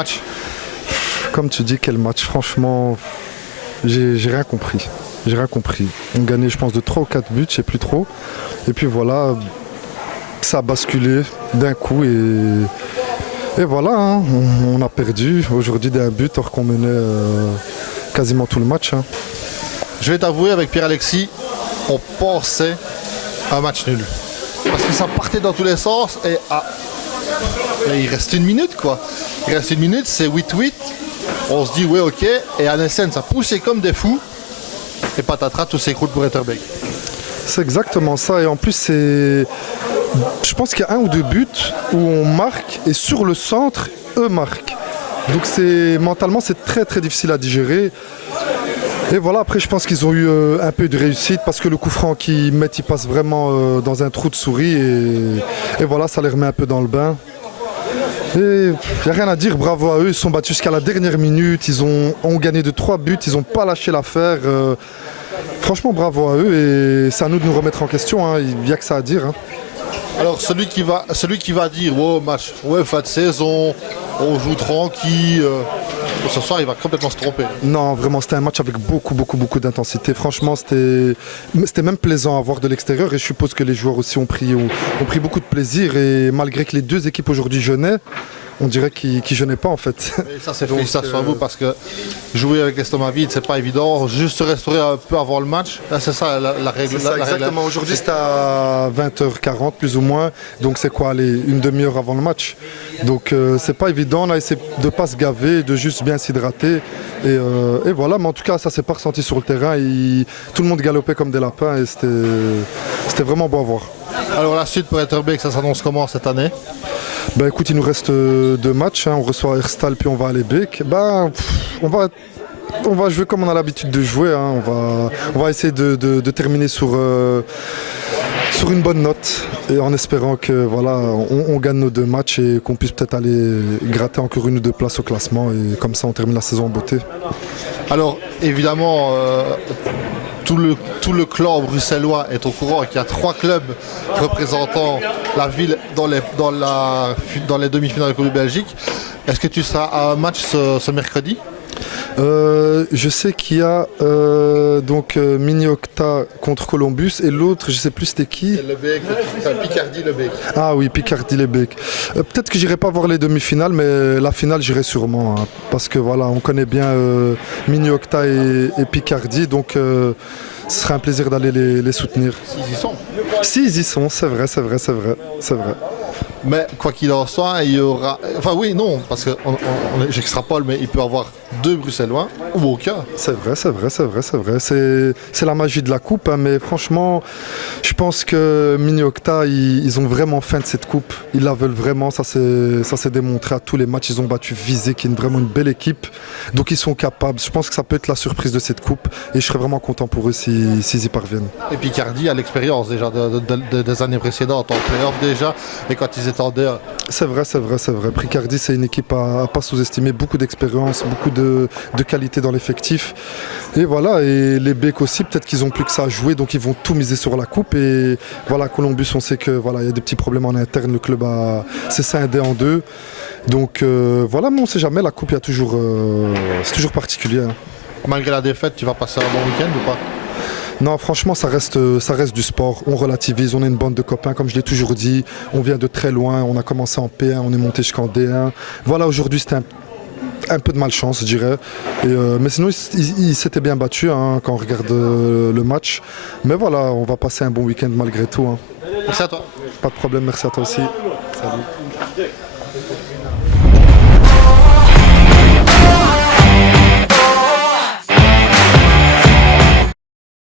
match? Comme tu dis, quel match. Franchement, j'ai rien compris. J'ai rien compris. On gagnait, je pense, de 3 ou 4 buts, je sais plus trop. Et puis voilà, ça a basculé d'un coup et voilà, hein, on a perdu aujourd'hui d'un but alors qu'on menait quasiment tout le match. Hein. Je vais t'avouer, avec Pierre-Alexis, on pensait un match nul. Parce que ça partait dans tous les sens et il reste une minute quoi. Il reste une minute, c'est 8-8. On se dit ouais ok. Et à l'essence, ça poussait comme des fous. Et patatras, tout s'écroule pour Etterbeek. C'est exactement ça. Et en plus, je pense qu'il y a 1 ou 2 buts où on marque et sur le centre, eux marquent. Donc mentalement, c'est très très difficile à digérer. Et voilà, après je pense qu'ils ont eu un peu de réussite parce que le coup franc qu'ils mettent, il passe vraiment dans un trou de souris et voilà, ça les remet un peu dans le bain. Et il n'y a rien à dire, bravo à eux, ils se sont battus jusqu'à la dernière minute, ils ont gagné de 3 buts, ils n'ont pas lâché l'affaire. Franchement, bravo à eux et c'est à nous de nous remettre en question, hein. Il n'y a que ça à dire. Hein. Alors celui qui va dire oh match, ouais fin de saison, on joue tranquille, ce soir il va complètement se tromper. Non, vraiment c'était un match avec beaucoup d'intensité. Franchement c'était même plaisant à voir de l'extérieur et je suppose que les joueurs aussi ont pris beaucoup de plaisir et malgré que les 2 équipes aujourd'hui jeûnaient, on dirait qu'ils jeûnaient pas en fait. Et ça c'est félicitations à vous parce que jouer avec l'estomac vide c'est pas évident, juste se restaurer un peu avant le match, là, c'est ça la règle. C'est ça, exactement, aujourd'hui c'était à 20h40 plus ou moins, donc c'est quoi, une demi-heure avant le match. Donc c'est pas évident, on a essayé de ne pas se gaver, de juste bien s'hydrater et voilà, mais en tout cas ça s'est pas ressenti sur le terrain, tout le monde galopait comme des lapins et c'était vraiment beau à voir. Alors la suite pour Etterbeek, ça s'annonce comment cette année? Ben écoute, il nous reste 2 matchs, hein. On reçoit Herstal puis on va à Lebeek. On va jouer comme on a l'habitude de jouer, hein. On va essayer de terminer sur une bonne note et en espérant que voilà, on gagne nos 2 matchs et qu'on puisse peut-être aller gratter encore 1 ou 2 places au classement et comme ça on termine la saison en beauté. Alors évidemment tout le clan bruxellois est au courant qu'il y a 3 clubs représentant la ville dans les demi-finales de Coupe de Belgique. Est-ce que tu seras à un match ce mercredi? Je sais qu'il y a Mini Octa contre Columbus et l'autre, je sais plus c'était qui. C'est Lebeek, Picardie-Lebeek. Ah oui, Picardie-Lebeek. Peut-être que j'irai pas voir les demi-finales, mais la finale j'irai sûrement. Hein, parce que voilà, on connaît bien Mini Octa et Picardie, donc ce serait un plaisir d'aller les soutenir. S'ils y sont. S'ils y sont, c'est vrai. Mais quoi qu'il en soit, il y aura... Enfin oui, non, parce que j'extrapole, mais il peut y avoir 2 Bruxellois ou aucun. C'est vrai. C'est la magie de la coupe, hein, mais franchement, je pense que Mini Octa, ils ont vraiment faim de cette coupe. Ils la veulent vraiment, ça s'est démontré à tous les matchs. Ils ont battu Visé, qui est vraiment une belle équipe. Donc ils sont capables. Je pense que ça peut être la surprise de cette coupe et je serais vraiment content pour eux s'ils y parviennent. Et Picardie a l'expérience déjà des années précédentes en play-off déjà, et quand ils étaient en D1. C'est vrai. Picardie, c'est une équipe à pas sous-estimer, beaucoup d'expérience, beaucoup de qualité dans l'effectif. Et voilà, et les Becs aussi, peut-être qu'ils ont plus que ça à jouer, donc ils vont tout miser sur la coupe. Et voilà, Columbus, on sait que voilà, il y a des petits problèmes en interne, le club s'est scindé en 2. Donc voilà, mais on ne sait jamais, la coupe, c'est toujours particulier. Hein. Malgré la défaite, tu vas passer un bon week-end ou pas? Non, franchement, ça reste du sport. On relativise, on est une bande de copains, comme je l'ai toujours dit. On vient de très loin, on a commencé en P1, on est monté jusqu'en D1. Voilà, aujourd'hui, c'était un peu de malchance, je dirais. Mais sinon, il s'était bien battu hein, quand on regarde le match. Mais voilà, on va passer un bon week-end malgré tout. Hein. Merci à toi. Pas de problème, merci à toi aussi. Salut.